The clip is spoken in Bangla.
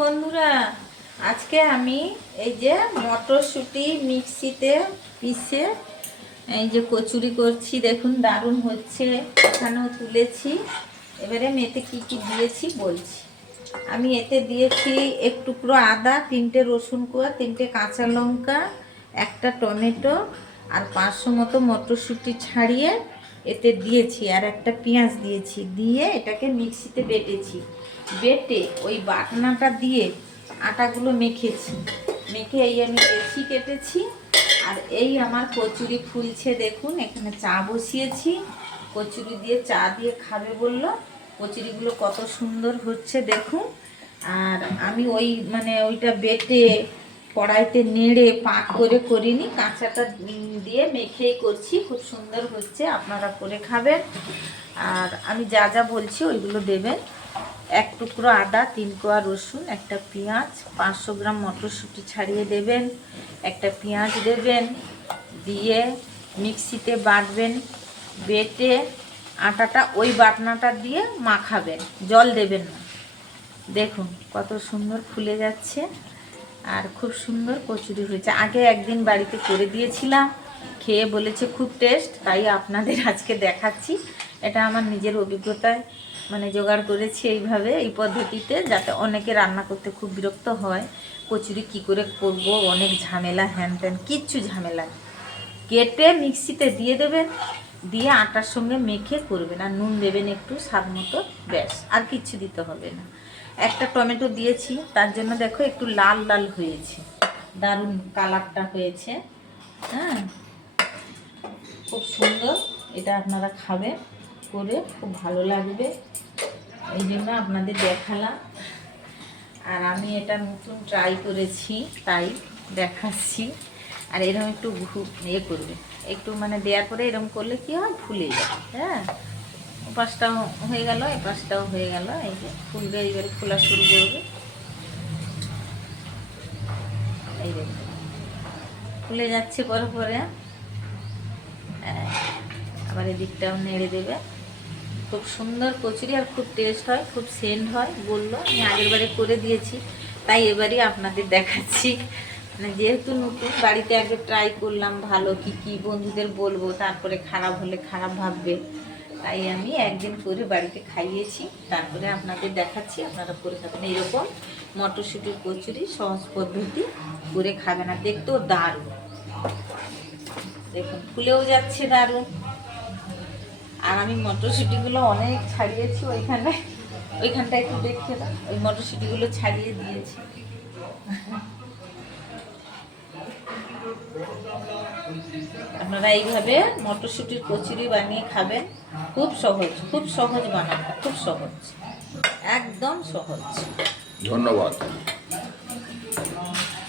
বন্ধুরা, আজকে আমি এই যে মটরশুঁটি মিক্সিতে পিষে এই যে কচুরি করছি, দেখুন দারুণ হচ্ছে। এখানেও তুলেছি। এবারে মেতে কি কি দিয়েছি বলছি। আমি এতে দিয়েছি এক টুকরো আদা, তিনটে রসুন কুয়া, তিনটে কাঁচা লঙ্কা, একটা টমেটো আর পাঁচশো মতো মটরশুঁটি ছাড়িয়ে এতে দিয়েছি আর একটা পেঁয়াজ দিয়েছি, দিয়ে এটাকে মিক্সিতে বেটেছি। বেটে ওই বাটনাটা দিয়ে আটাগুলো মেখেছি। মেখে এই আমি বেশি কেটেছি আর এই আমার কচুরি ফুলছে দেখুন, এখানে চা বসিয়েছি। কচুরি দিয়ে চা দিয়ে খাবে বলল, কচুরিগুলো কত সুন্দর হচ্ছে দেখুন। আর আমি ওই মানে ওইটা বেটে কড়াইতে নেড়ে পাক করে করিনি, কাঁচাটা দিয়ে মেখেই করছি, খুব সুন্দর হচ্ছে, আপনারা করে খাবেন। আর আমি যা যা বলছি ওইগুলো দেবেন। এক টুকরো আদা, তিন কোয়া রসুন, একটা পেঁয়াজ, পাঁচশো গ্রাম মটরশুঁটি ছাড়িয়ে দেবেন, একটা পেঁয়াজ দেবেন, দিয়ে মিক্সিতে বাটবেন, বেটে আটাটা ওই বাটনাটা দিয়ে মাখাবেন, জল দেবেন না। দেখুন কত সুন্দর ফুলে যাচ্ছে। আর খুব সুন্দর কচুরি হয়েছে। আগে একদিন বাড়িতে করে দিয়েছিলাম, খেয়ে বলেছে খুব টেস্ট তাই আপনাদের আজকে দেখাচ্ছি। এটা আমার নিজের অভিজ্ঞতায় মানে জোগাড় করেছি এইভাবে, এই পদ্ধতিতে, যাতে অনেকে রান্না করতে খুব বিরক্ত হয়। কচুরি কি করে করব, অনেক ঝামেলা, হ্যান ত্যান, কিচ্ছু ঝামেলা কেটে মিক্সিতে দিয়ে দেবেন, দিয়ে আটার সঙ্গে মেখে করবেন। আর নুন দেবেন একটু স্বাদ মতো, ব্যাস, আর কিচ্ছু দিতে হবে না। একটা টমেটো দিয়েছি, তার জন্য দেখো একটু লাল লাল হয়েছে। দারুণ কালারটা হয়েছে। হ্যাঁ? খুব সুন্দর, এটা আপনারা খাবে করে খুব ভালো লাগবে। এই জন্য আপনাদের দেখালাম। আর আমি এটা নতুন ট্রাই করেছি, তাই দেখাচ্ছি। আর এরকম একটু ঘু- ইয়ে করবে, একটু মানে দেওয়ার পরে এরকম করলে কি হয়? ফুলে যায় হ্যাঁ? পাশটাও হয়ে গেল এই পাশটাও হয়ে গেল এই যে ফুলবে এইবারে ফোলা শুরু করবে। এই দেখুন ফুলে যাচ্ছে পরে পরে হ্যাঁ, আবার এদিকটাও নেড়ে দেবে। খুব সুন্দর কচুরি আর খুব টেস্ট হয় খুব সেন্ট হয় বলল। আমি আগের বারে করে দিয়েছি তাই এবারই আপনাদের দেখাচ্ছি। মানে যেহেতু নতুন বাড়িতে আগে ট্রাই করলাম ভালো কি কি বন্ধুদের বলব তারপরে খারাপ হলে খারাপ ভাববে। তাই আমি একদিন করে বাড়িতে খাইয়েছি, তারপরে আপনাদের দেখাচ্ছি, আপনারা করে খাবেন এরকম মটরশুঁটির কচুরি, সহজ পদ্ধতি করে খাবেন আর দেখতেও দারুণ। দেখুন, ফুলেও যাচ্ছে দারুণ। আর আমি মটরশুঁটিগুলো অনেক ছাড়িয়েছি ওইখানে, ওইখানটা একটু দেখে ওই মটরশুঁটিগুলো ছাড়িয়ে দিয়েছি। আপনারা এইভাবে মটরশুঁটির কচুরি বানিয়ে খাবেন। খুব সহজ খুব সহজ বানাবেন খুব সহজ। একদম সহজ। ধন্যবাদ।